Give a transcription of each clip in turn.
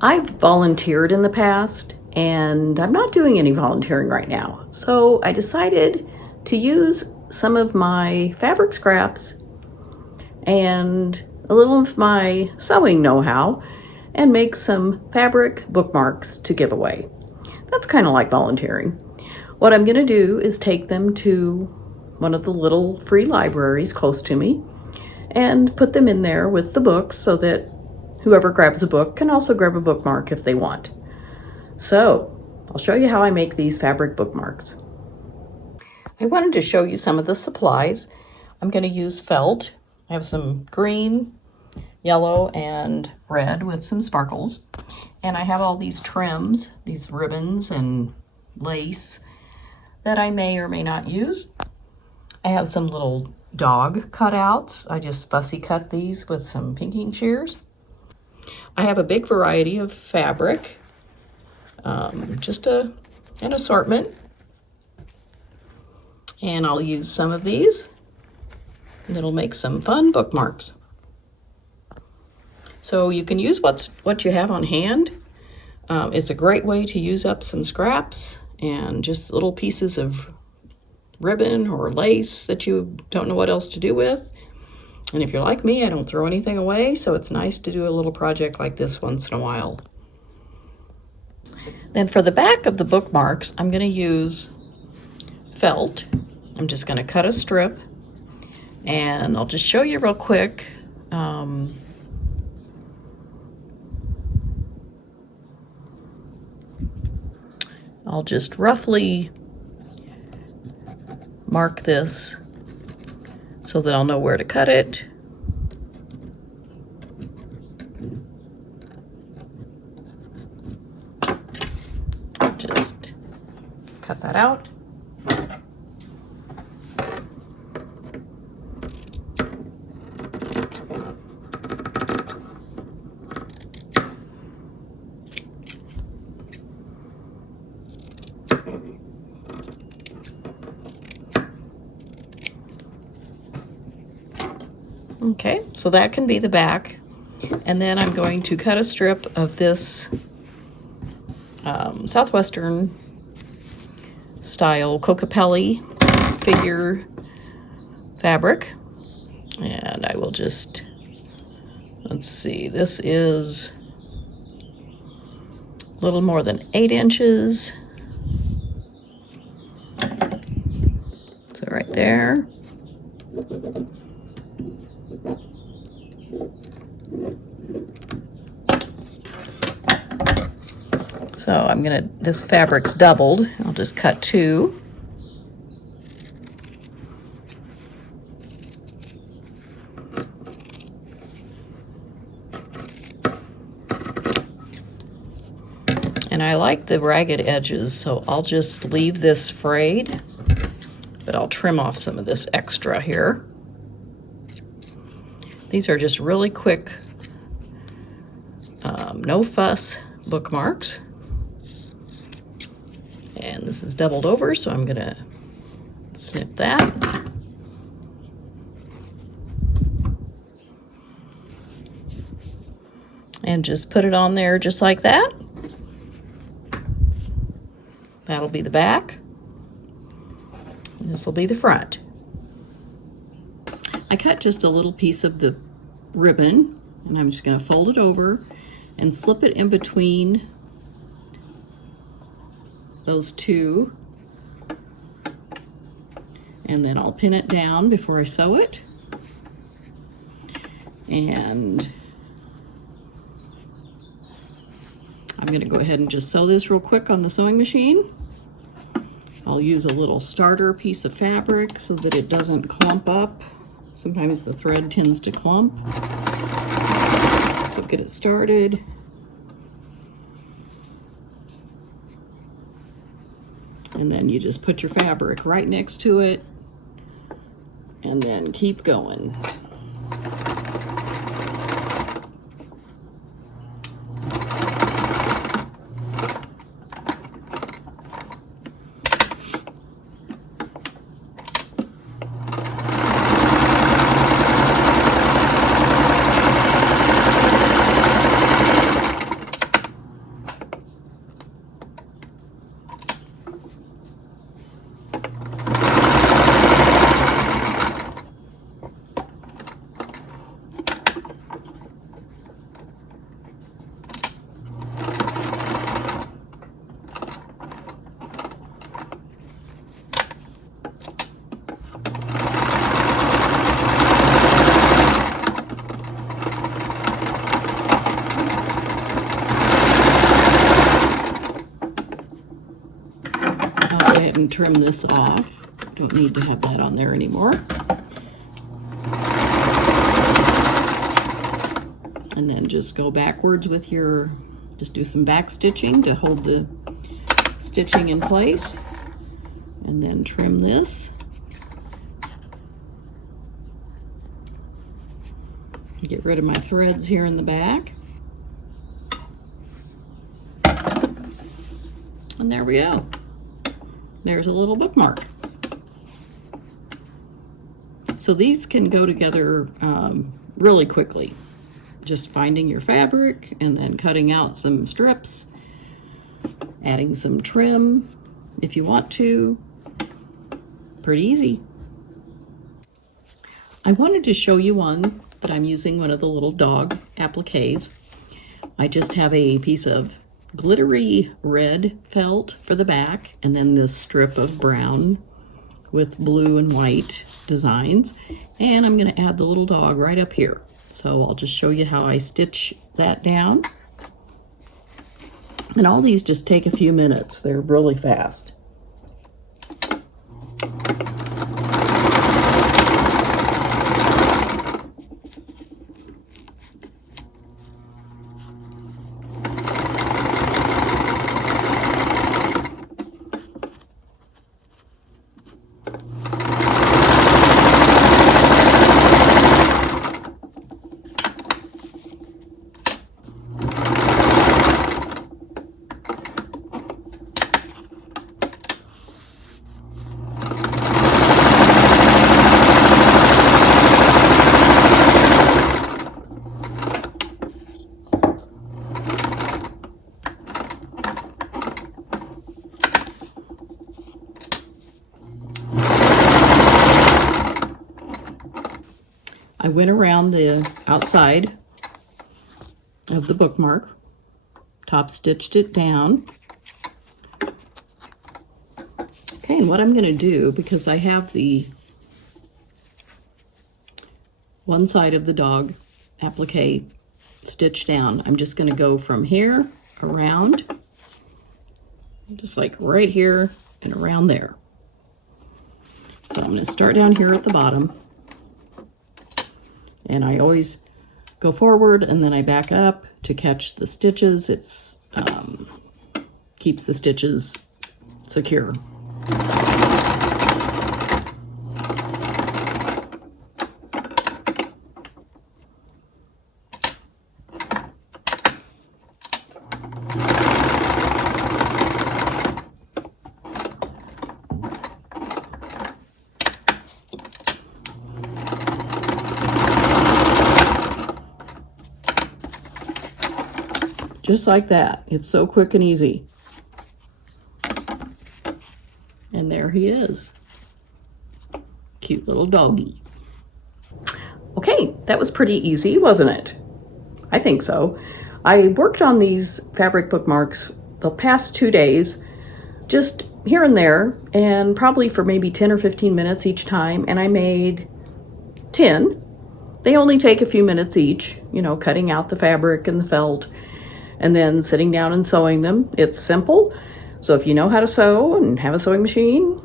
I've volunteered in the past, and I'm not doing any volunteering right now. So I decided to use some of my fabric scraps and a little of my sewing know-how and make some fabric bookmarks to give away. That's kind of like volunteering. What I'm going to do is take them to one of the little free libraries close to me and put them in there with the books so that whoever grabs a book can also grab a bookmark if they want. So I'll show you how I make these fabric bookmarks. I wanted to show you some of the supplies. I'm going to use felt. I have some green, yellow, and red with some sparkles. And I have all these trims, these ribbons and lace that I may or may not use. I have some little dog cutouts. I just fussy cut these with some pinking shears. I have a big variety of fabric, just an assortment. And I'll use some of these, and it'll make some fun bookmarks. So you can use what you have on hand. It's a great way to use up some scraps and just little pieces of ribbon or lace that you don't know what else to do with. And if you're like me, I don't throw anything away, so it's nice to do a little project like this once in a while. Then for the back of the bookmarks, I'm going to use felt. I'm just going to cut a strip, and I'll just show you real quick. I'll just roughly mark this so that I'll know where to cut it. Just cut that out. Okay, so that can be the back. And then I'm going to cut a strip of this Southwestern style Cocapelli figure fabric. And I will just, let's see, this is a little more than 8 inches. So right there. So this fabric's doubled. I'll just cut 2. And I like the ragged edges, so I'll just leave this frayed, but I'll trim off some of this extra here. These are just really quick, no fuss bookmarks. And this is doubled over, so I'm gonna snip that. And just put it on there just like that. That'll be the back. And this will be the front. I cut just a little piece of the ribbon, and I'm just gonna fold it over and slip it in between those two, and then I'll pin it down before I sew it. And I'm going to go ahead and just sew this real quick on the sewing machine. I'll use a little starter piece of fabric so that it doesn't clump up. Sometimes the thread tends to clump. So get it started. And then you just put your fabric right next to it and then keep going. ahead and trim this off. Don't need to have that on there anymore. And then just go backwards with your, just do some back stitching to hold the stitching in place. And then trim this. Get rid of my threads here in the back. And there we go. There's a little bookmark. So these can go together really quickly. Just finding your fabric and then cutting out some strips, adding some trim if you want to. Pretty easy. I wanted to show you one that I'm using, one of the little dog appliques. I just have a piece of glittery red felt for the back and then this strip of brown with blue and white designs, and I'm going to add the little dog right up here. So I'll just show you how I stitch that down. And all these just take a few minutes. They're really fast. I went around the outside of the bookmark, top stitched it down. Okay, and what I'm going to do, because I have the one side of the dog applique stitched down, I'm just going to go from here around, just like right here and around there. So I'm going to start down here at the bottom. And I always go forward and then I back up to catch the stitches. It's keeps the stitches secure. Just like that. It's so quick and easy. And there he is. Cute little doggy. Okay, that was pretty easy, wasn't it? I think so. I worked on these fabric bookmarks the past 2 days, just here and there, and probably for maybe 10 or 15 minutes each time, and I made 10. They only take a few minutes each, you know, cutting out the fabric and the felt, and then sitting down and sewing them. It's simple. So if you know how to sew and have a sewing machine,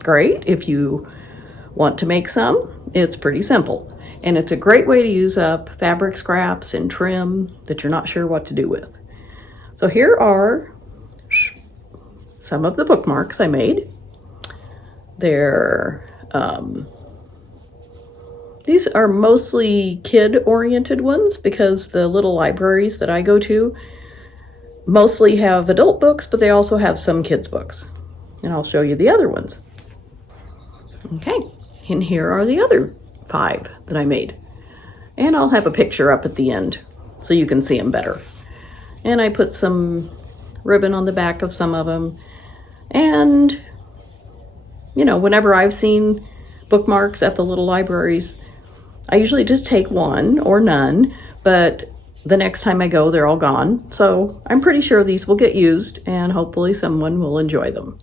great. If you want to make some, it's pretty simple. And it's a great way to use up fabric scraps and trim that you're not sure what to do with. So here are some of the bookmarks I made. These are mostly kid-oriented ones because the little libraries that I go to mostly have adult books, but they also have some kids' books. And I'll show you the other ones. Okay, and here are the other 5 that I made. And I'll have a picture up at the end so you can see them better. And I put some ribbon on the back of some of them. And, you know, whenever I've seen bookmarks at the little libraries, I usually just take one or none, but the next time I go, they're all gone. So I'm pretty sure these will get used and hopefully someone will enjoy them.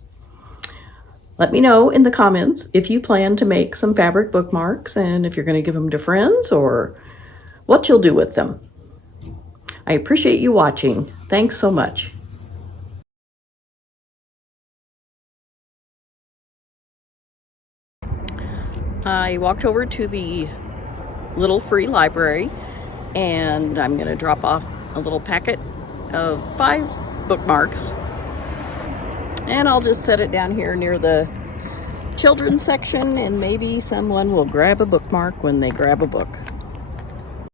Let me know in the comments if you plan to make some fabric bookmarks and if you're going to give them to friends or what you'll do with them. I appreciate you watching. Thanks so much. I walked over to the little free library and I'm going to drop off a little packet of 5 bookmarks, and I'll just set it down here near the children's section, and maybe someone will grab a bookmark when they grab a book.